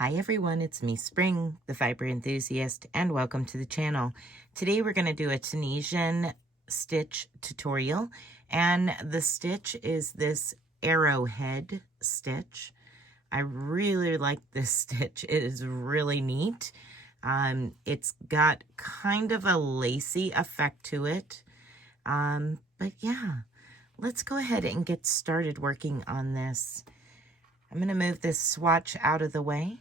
Hi everyone, it's me Spring, the fiber enthusiast, and welcome to the channel. Today we're going to do a Tunisian stitch tutorial, and the stitch is this Arrowhead stitch. I really like this stitch. It is really neat. It's got kind of a lacy effect to it. But yeah, let's go ahead and get started working on this. I'm going to move this swatch out of the way.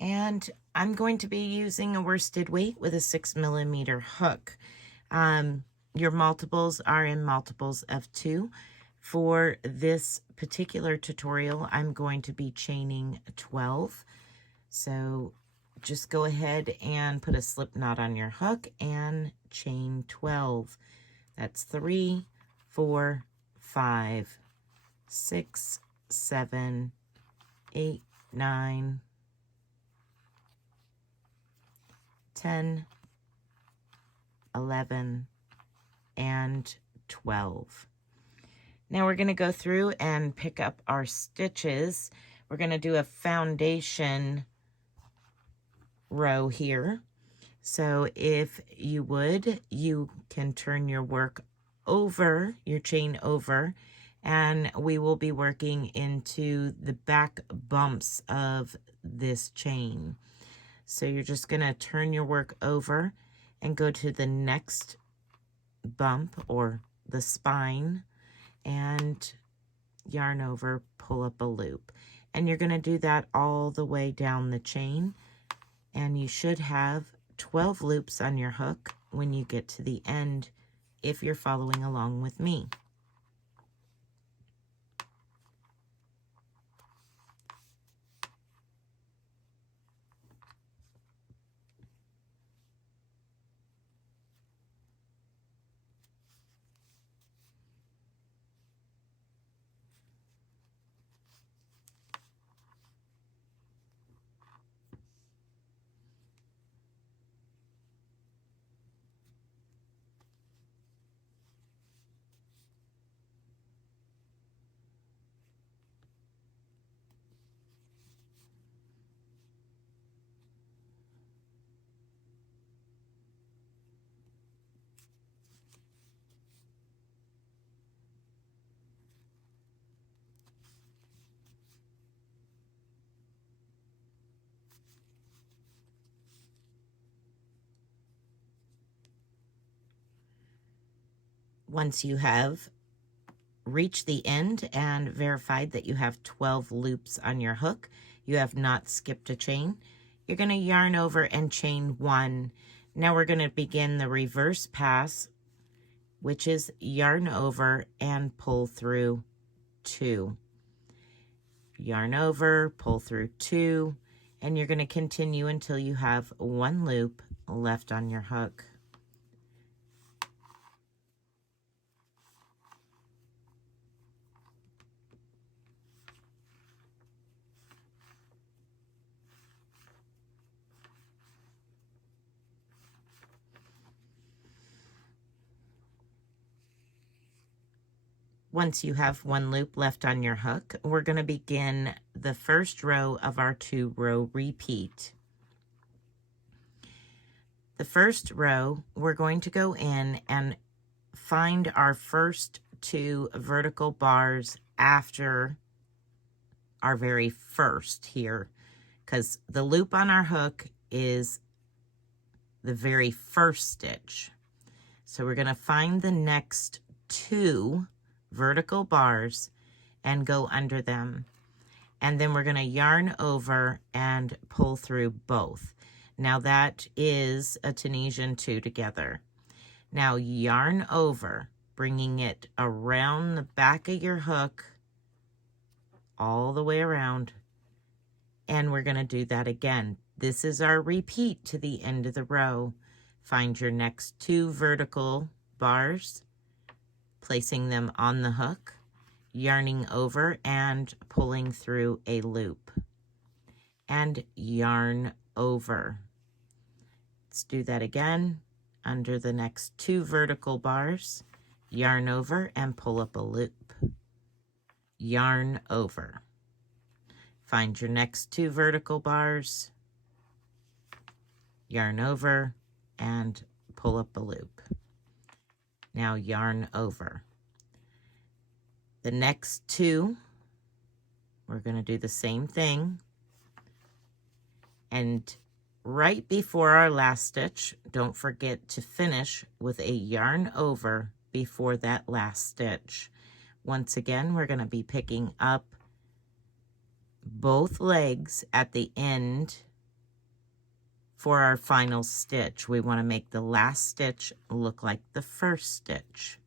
And I'm going to be using a worsted weight with a 6mm hook. Your multiples are in multiples of 2. For this particular tutorial, I'm going to be chaining 12. So just go ahead and put a slip knot on your hook and chain 12. That's 3, 4, 5, 6, 7, 8, 9, 10, 11, and 12. Now we're going to go through and pick up our stitches. We're going to do a foundation row here. So if you would, you can turn your work over, your chain over, and we will be working into the back bumps of this chain. So you're just going to turn your work over and go to the next bump or the spine and yarn over, pull up a loop. And you're going to do that all the way down the chain. And you should have 12 loops on your hook when you get to the end if you're following along with me. Once you have reached the end and verified that you have 12 loops on your hook, you have not skipped a chain, you're going to yarn over and chain 1. Now we're going to begin the reverse pass, which is yarn over and pull through 2. Yarn over, pull through 2, and you're going to continue until you have 1 loop left on your hook. Once you have 1 loop left on your hook, we're going to begin the first row of our 2-row repeat. The first row, we're going to go in and find our first 2 vertical bars after our very first here, because the loop on our hook is the very first stitch. So we're going to find the next 2 vertical bars and go under them, and then we're going to yarn over and pull through both. Now that is a Tunisian 2 together. Now yarn over, bringing it around the back of your hook all the way around, and we're going to do that again. This is our repeat to the end of the row. Find your next 2 vertical bars, placing them on the hook, yarning over and pulling through a loop, and yarn over. Let's do that again. Under the next 2 vertical bars, yarn over and pull up a loop, yarn over. Find your next 2 vertical bars, yarn over, and pull up a loop. Now yarn over. The next 2, we're going to do the same thing. And right before our last stitch, don't forget to finish with a yarn over before that last stitch. Once again, we're going to be picking up both legs at the end for our final stitch. We want to make the last stitch look like the first stitch.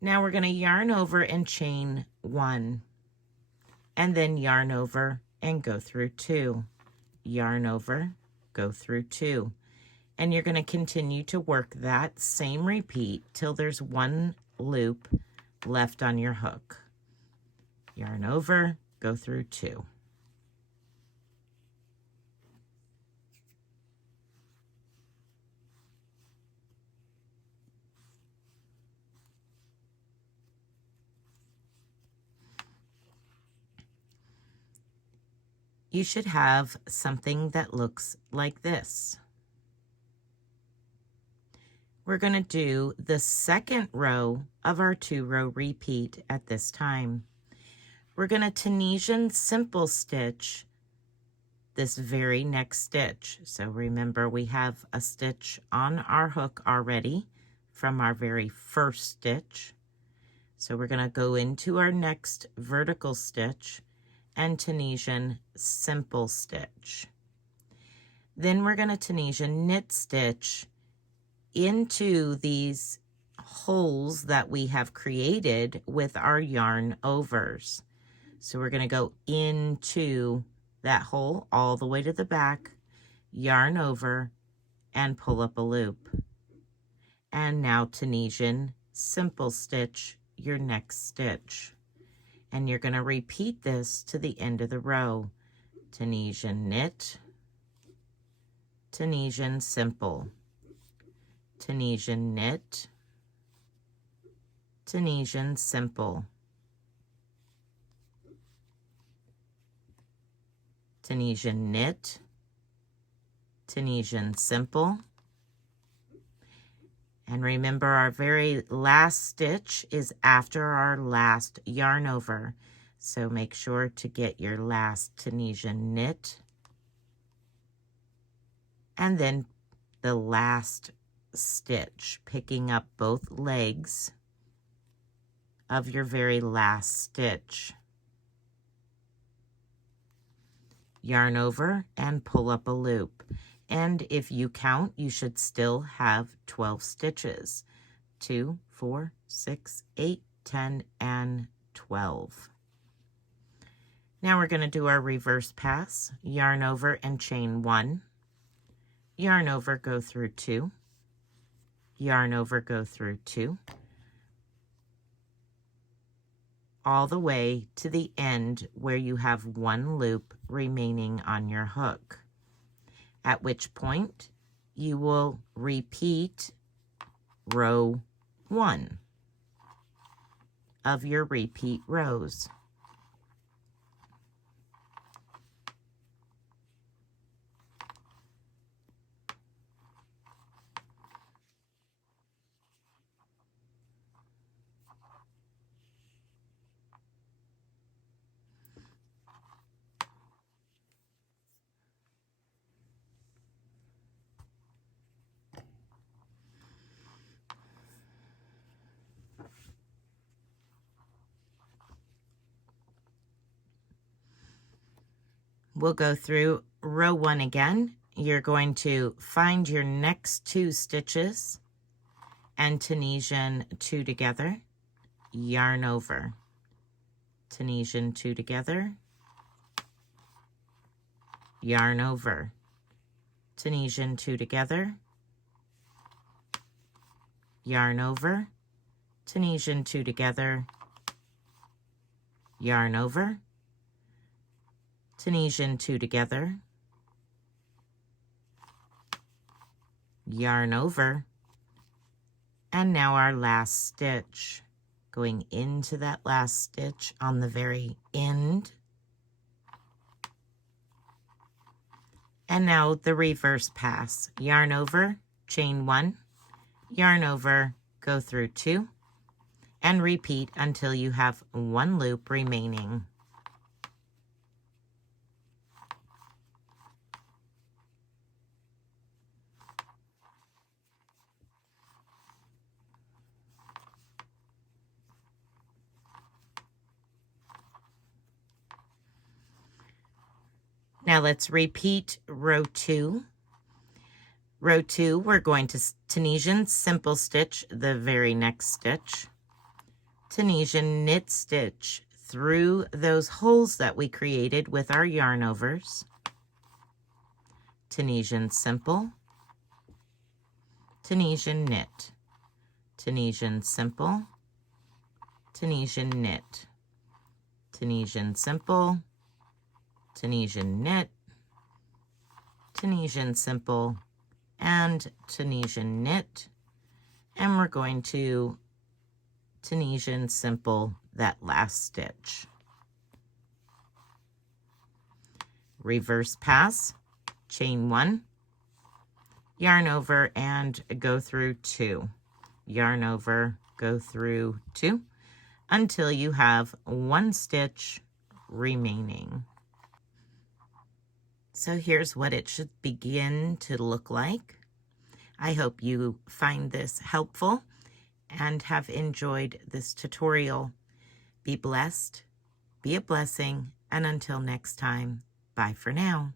Now we're going to yarn over and chain 1, and then yarn over and go through 2. Yarn over, go through 2. And you're going to continue to work that same repeat till there's 1 loop left on your hook. Yarn over, go through 2. You should have something that looks like this. We're going to do the second row of our 2-row repeat at this time. We're going to Tunisian simple stitch this very next stitch. So remember, we have a stitch on our hook already from our very first stitch. So we're going to go into our next vertical stitch and Tunisian simple stitch. Then we're going to Tunisian knit stitch into these holes that we have created with our yarn overs. So we're going to go into that hole all the way to the back, yarn over, and pull up a loop. And now Tunisian simple stitch your next stitch. And you're going to repeat this to the end of the row. Tunisian knit, Tunisian simple, Tunisian knit, Tunisian simple, Tunisian knit, Tunisian simple. And remember, our very last stitch is after our last yarn over. So make sure to get your last Tunisian knit. And then the last stitch, picking up both legs of your very last stitch. Yarn over and pull up a loop. And if you count, you should still have 12 stitches. 2, 4, 6, 8, 10, and 12. Now we're going to do our reverse pass. Yarn over and chain 1. Yarn over, go through 2. Yarn over, go through 2. All the way to the end where you have 1 loop remaining on your hook. At which point you will repeat row 1 of your repeat rows. We'll go through row 1 again. You're going to find your next 2 stitches and Tunisian 2 together, yarn over, Tunisian 2 together, yarn over, Tunisian 2 together, yarn over, Tunisian 2 together, yarn over, Tunisian 2 together, yarn over, and now our last stitch. Going into that last stitch on the very end And now the reverse pass. Yarn over, chain 1, yarn over, go through 2, and repeat until you have 1 loop remaining. Now let's repeat row 2. Row 2, we're going to Tunisian simple stitch the very next stitch. Tunisian knit stitch through those holes that we created with our yarn overs. Tunisian simple, Tunisian knit, Tunisian simple, Tunisian knit, Tunisian simple, Tunisian knit, Tunisian simple, and Tunisian knit, and we're going to Tunisian simple that last stitch. Reverse pass, chain 1, yarn over and go through 2, yarn over, go through 2 until you have 1 stitch remaining. So here's what it should begin to look like. I hope you find this helpful and have enjoyed this tutorial. Be blessed, be a blessing, and until next time, bye for now.